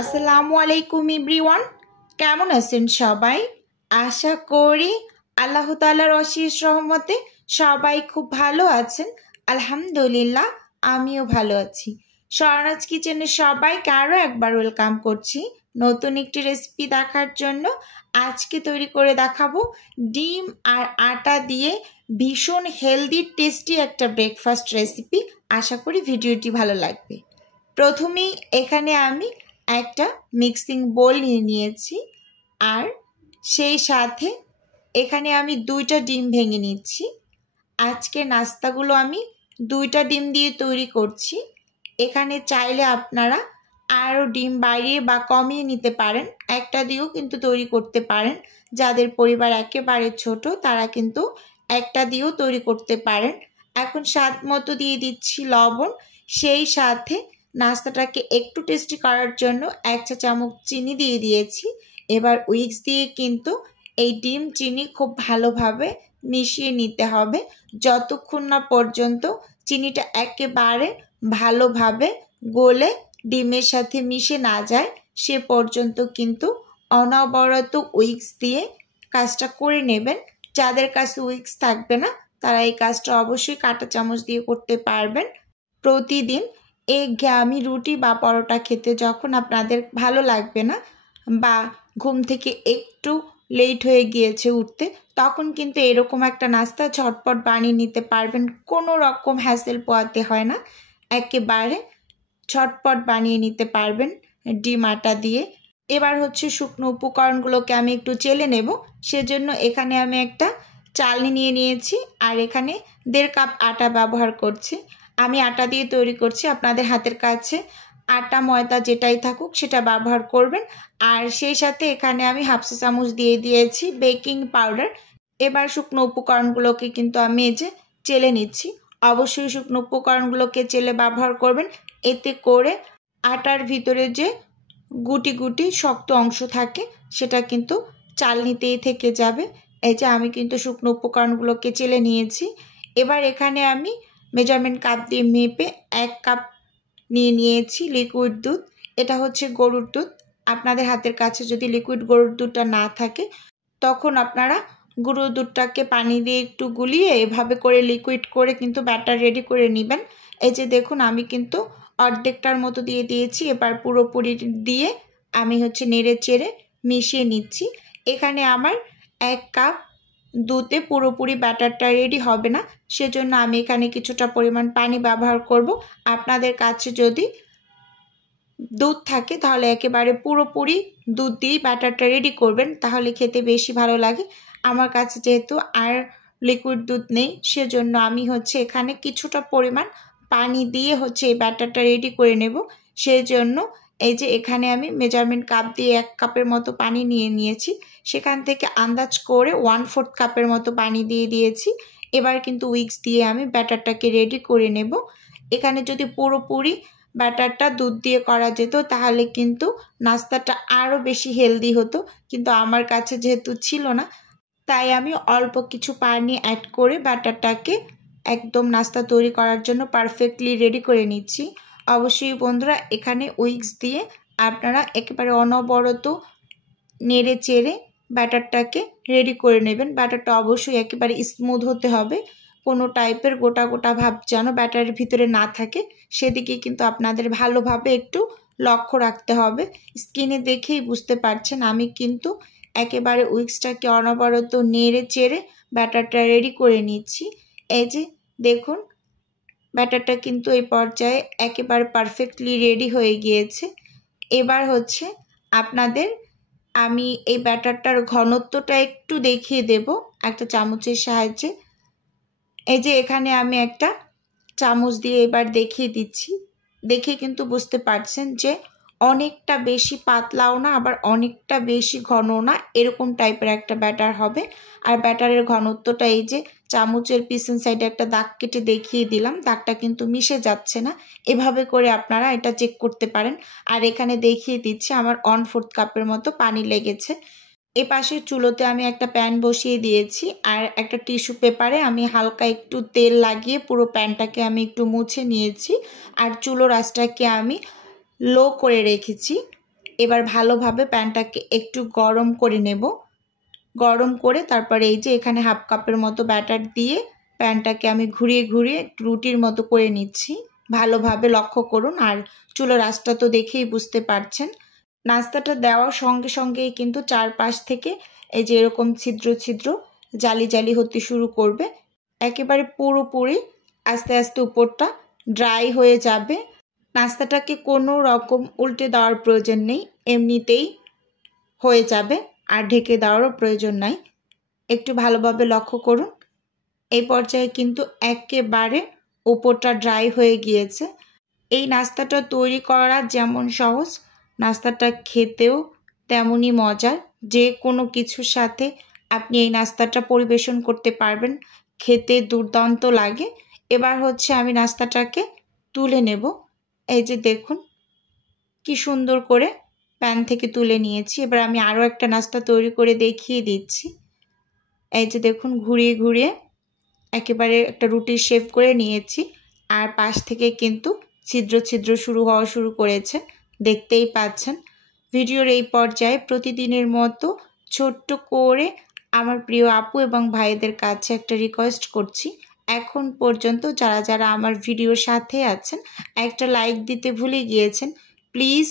আসসালামু আলাইকুম এভরিওয়ান, কেমন আছেন সবাই? আশা করি আল্লাহ তাআলার অশেষ রহমতে সবাই খুব ভালো আছেন। আলহামদুলিল্লাহ, আমিও ভালো আছি। স্বর্ণাজ কিচেনে সবাইকে আরও একবার ওয়েলকাম করছি নতুন একটি রেসিপি দেখার জন্য। আজকে তৈরি করে দেখাবো ডিম আর আটা দিয়ে ভীষণ হেলদি টেস্টি একটা ব্রেকফাস্ট রেসিপি। আশা করি ভিডিওটি ভালো লাগবে। প্রথমেই এখানে আমি একটা মিক্সিং বোল নিয়ে নিয়েছি, আর সেই সাথে এখানে আমি 2টা ডিম ভেঙে নিচ্ছি। আজকে নাস্তাগুলো আমি 2টা ডিম দিয়ে তৈরি করছি। এখানে চাইলে আপনারা আরও ডিম বাড়িয়ে বা কমিয়ে নিতে পারেন, একটা দিয়েও কিন্তু তৈরি করতে পারেন। যাদের পরিবার একেবারে ছোট তারা কিন্তু একটা দিয়েও তৈরি করতে পারেন। এখন স্বাদ মতো দিয়ে দিচ্ছি লবণ, সেই সাথে নাস্তাটাকে একটু টেস্টি করার জন্য 1 চা চামচ চিনি দিয়ে দিয়েছি। এবার উইক্স দিয়ে কিন্তু এই ডিম চিনি খুব ভালোভাবে মিশিয়ে নিতে হবে, যতক্ষণ না পর্যন্ত চিনিটা একেবারে ভালোভাবে গলে ডিমের সাথে মিশে না যায় সে পর্যন্ত কিন্তু অনবরত উইক্স দিয়ে কাজটা করে নেবেন। যাদের কাছে উইক্স থাকবে না তারা এই কাজটা অবশ্যই কাঁটা চামচ দিয়ে করতে পারবেন। প্রতিদিন আমি রুটি বা পরোটা খেতে যখন আপনাদের ভালো লাগবে না বা ঘুম থেকে একটু লেট হয়ে গিয়েছে উঠতে, তখন কিন্তু এরকম একটা নাস্তা ঝটপট বানিয়ে নিতে পারবেন। কোনো রকম হ্যাসেল পোয়াতে হয় না, একেবারে ঝটপট বানিয়ে নিতে পারবেন ডিম আটা দিয়ে। এবার হচ্ছে শুকনো উপকরণগুলোকে আমি একটু চেলে নেব। সেজন্য এখানে আমি একটা চালনি নিয়ে নিয়েছি, আর এখানে 1.5 কাপ আটা ব্যবহার করছি। আমি আটা দিয়ে তৈরি করছি, আপনাদের হাতের কাছে আটা ময়দা যেটাই থাকুক সেটা ব্যবহার করবেন। আর সেই সাথে এখানে আমি 1/2 চা চামচ দিয়ে দিয়েছি বেকিং পাউডার। এবার শুকনো উপকরণগুলোকে কিন্তু আমি এই যে চেলে নিচ্ছি। অবশ্যই শুকনো উপকরণগুলোকে চেলে ব্যবহার করবেন, এতে করে আটার ভিতরে যে গুটি গুটি শক্ত অংশ থাকে সেটা কিন্তু চালনিতেই থেকে যাবে। এই যে আমি কিন্তু শুকনো উপকরণগুলোকে চেলে নিয়েছি। এবার এখানে আমি মেজারমেন্ট কাপ দিয়ে মেপে 1 কাপ নিয়ে নিয়েছি লিকুইড দুধ। এটা হচ্ছে গরুর দুধ। আপনাদের হাতের কাছে যদি লিকুইড গরুর দুধটা না থাকে তখন আপনারা গরুর দুধটাকে পানি দিয়ে একটু গুলিয়ে এভাবে করে লিকুইড করে কিন্তু ব্যাটার রেডি করে নেবেন। এই যে দেখুন, আমি কিন্তু অর্ধেকটার মতো দিয়ে দিয়েছি। এবার পুরোপুরি দিয়ে আমি নেড়ে চেড়ে মিশিয়ে নিচ্ছি। এখানে আমার 1 কাপ দুধে পুরোপুরি ব্যাটারটা রেডি হবে না, সেজন্য আমি এখানে কিছুটা পরিমাণ পানি ব্যবহার করব। আপনাদের কাছে যদি দুধ থাকে তাহলে একেবারে পুরোপুরি দুধ দিয়েই ব্যাটারটা রেডি করবেন, তাহলে খেতে বেশি ভালো লাগে। আমার কাছে যেহেতু আর লিকুইড দুধ নেই সেজন্য আমি এখানে কিছুটা পরিমাণ পানি দিয়ে এই ব্যাটারটা রেডি করে নেব। সেজন্য এই যে এখানে আমি মেজারমেন্ট কাপ দিয়ে 1 কাপের মতো পানি নিয়ে নিয়েছি, সেখান থেকে আন্দাজ করে 1/4 কাপের মতো পানি দিয়ে দিয়েছি। এবার কিন্তু উইক্স দিয়ে আমি ব্যাটারটাকে রেডি করে নেব। এখানে যদি পুরোপুরি ব্যাটারটা দুধ দিয়ে করা যেত তাহলে কিন্তু নাস্তাটা আরও বেশি হেলদি হতো, কিন্তু আমার কাছে যেহেতু ছিল না তাই আমি অল্প কিছু পানি অ্যাড করে ব্যাটারটাকে একদম নাস্তা তৈরি করার জন্য পারফেক্টলি রেডি করে নিচ্ছি। অবশ্যই বন্ধুরা, এখানে উইক্স দিয়ে আপনারা একেবারে অনবরত নেড়ে চেড়ে ব্যাটারটাকে রেডি করে নেবেন। ব্যাটারটা অবশ্যই একেবারে স্মুথ হতে হবে, কোনো টাইপের গোটা গোটা ভাব যেন ব্যাটারের ভিতরে না থাকে সেদিকে কিন্তু আপনাদের ভালোভাবে একটু লক্ষ্য রাখতে হবে। স্কিনে দেখেই বুঝতে পারছেন আমি কিন্তু একেবারে উইক্সটাকে অনবরত নেড়ে চেড়ে ব্যাটারটা রেডি করে নিচ্ছি। এই যে দেখুন, ব্যাটারটা কিন্তু এই পর্যায়ে একেবারে পারফেক্টলি রেডি হয়ে গিয়েছে। এবার আপনাদের আমি এই ব্যাটারটার ঘনত্বটা একটু দেখিয়ে দেব একটা চামচের সাহায্যে। এই যে এখানে আমি একটা চামচ দিয়ে এবার দেখিয়ে দিচ্ছি। দেখে কিন্তু বুঝতে পারছেন যে অনেকটা বেশি পাতলাও না আবার অনেকটা বেশি ঘনও না, এরকম টাইপের একটা ব্যাটার হবে। আর ব্যাটারের ঘনত্বটা এই যে চামচের পিছন সাইডে একটা দাগ কেটে দেখিয়ে দিলাম, দাগটা কিন্তু মিশে যাচ্ছে না। এভাবে করে আপনারা এটা চেক করতে পারেন। আর এখানে দেখিয়ে দিচ্ছি আমার 1/4 কাপের মতো পানি লেগেছে। এপাশে চুলোতে আমি একটা প্যান বসিয়ে দিয়েছি, আর একটা টিস্যু পেপারে আমি হালকা একটু তেল লাগিয়ে পুরো প্যানটাকে আমি একটু মুছে নিয়েছি। আর চুলোর আঁচটাকে আমি লো করে রেখেছি। এবার ভালোভাবে প্যানটাকে একটু গরম করে নেব। গরম করে তারপরে এই যে এখানে হাফ কাপের মতো ব্যাটার দিয়ে প্যানটাকে আমি ঘুরিয়ে ঘুরিয়ে একটু রুটির মতো করে নিচ্ছি। ভালোভাবে লক্ষ্য করুন, আর চুলার আঁচটা তো দেখেই বুঝতে পারছেন। নাস্তাটা দেওয়ার সঙ্গে সঙ্গেই কিন্তু চারপাশ থেকে এই যে এরকম ছিদ্র ছিদ্র জালি জালি হতে শুরু করবে। একেবারে পুরোপুরি আস্তে আস্তে উপরটা ড্রাই হয়ে যাবে। নাস্তাটাকে কোনো রকম উল্টে দেওয়ার প্রয়োজন নেই, এমনিতেই হয়ে যাবে, আর ঢেকে দেওয়ারও প্রয়োজন নাই। একটু ভালোভাবে লক্ষ্য করুন। এই পর্যায়ে কিন্তু একেবারে উপরটা ড্রাই হয়ে গিয়েছে। এই নাস্তাটা তৈরি করা যেমন সহজ, নাস্তাটা খেতেও তেমনই মজার। যে কোনো কিছুর সাথে আপনি এই নাস্তাটা পরিবেশন করতে পারবেন, খেতে দুর্দান্ত লাগে। এবার হচ্ছে আমি নাস্তাটাকে তুলে নেব। এই যে দেখুন কি সুন্দর করে প্যান থেকে তুলে নিয়েছি। এবার আমি আরও একটা নাস্তা তৈরি করে দেখিয়ে দিচ্ছি। এই যে দেখুন ঘুরিয়ে ঘুরিয়ে একেবারে একটা রুটির শেপ করে নিয়েছি, আর পাশ থেকে কিন্তু ছিদ্র ছিদ্র শুরু করেছে, দেখতেই পাচ্ছেন। ভিডিওর এই পর্যায়ে প্রতিদিনের মতো ছোট্ট করে আমার প্রিয় আপু এবং ভাইদের কাছে একটা রিকোয়েস্ট করছি। এখন পর্যন্ত যারা যারা আমার ভিডিওর সাথে আছেন, একটা লাইক দিতে ভুলে গিয়েছেন, প্লিজ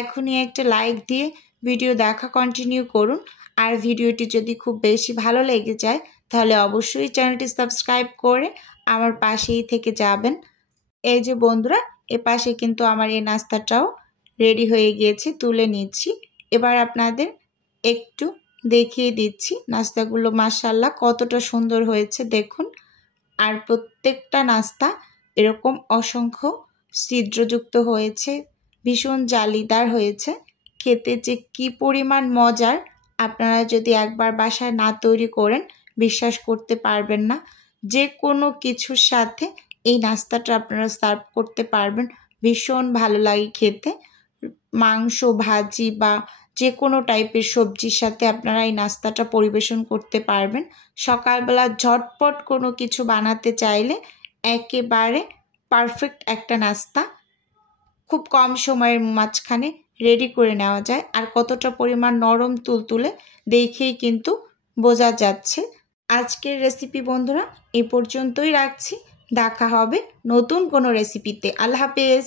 এখনই একটা লাইক দিয়ে ভিডিও দেখা কন্টিনিউ করুন। আর ভিডিওটি যদি খুব বেশি ভালো লেগে যায় তাহলে অবশ্যই চ্যানেলটি সাবস্ক্রাইব করে আমার পাশেই থেকে যাবেন। এই যে বন্ধুরা, এপাশে কিন্তু আমার এই নাস্তাটাও রেডি হয়ে গিয়েছে, তুলে নিচ্ছি। এবার আপনাদের একটু দেখিয়ে দিচ্ছি নাস্তাগুলো মাশাআল্লাহ কতটা সুন্দর হয়েছে দেখুন। আর প্রত্যেকটা নাস্তা এরকম অসংখ্য ছিদ্রযুক্ত হয়েছে, ভীষণ জালিদার হয়েছে। খেতে যে কী পরিমাণ মজার, আপনারা যদি একবার বাসায় না তৈরি করেন বিশ্বাস করতে পারবেন না। যে কোনো কিছুর সাথে এই নাস্তাটা আপনারা সার্ভ করতে পারবেন, ভীষণ ভালো লাগে খেতে। মাংস, ভাজি বা যে কোনো টাইপের সবজির সাথে আপনারা এই নাস্তাটা পরিবেশন করতে পারবেন। সকালবেলা ঝটপট কোনো কিছু বানাতে চাইলে একেবারে পারফেক্ট একটা নাস্তা খুব কম সময়ের মাঝখানে রেডি করে নেওয়া যায়। আর কতটা পরিমাণ নরম তুলতুলে দেখেই কিন্তু বোঝা যাচ্ছে। আজকের রেসিপি বন্ধুরা এ পর্যন্তই রাখছি। দেখা হবে নতুন কোনো রেসিপিতে। আল্লাহ হাফেজ।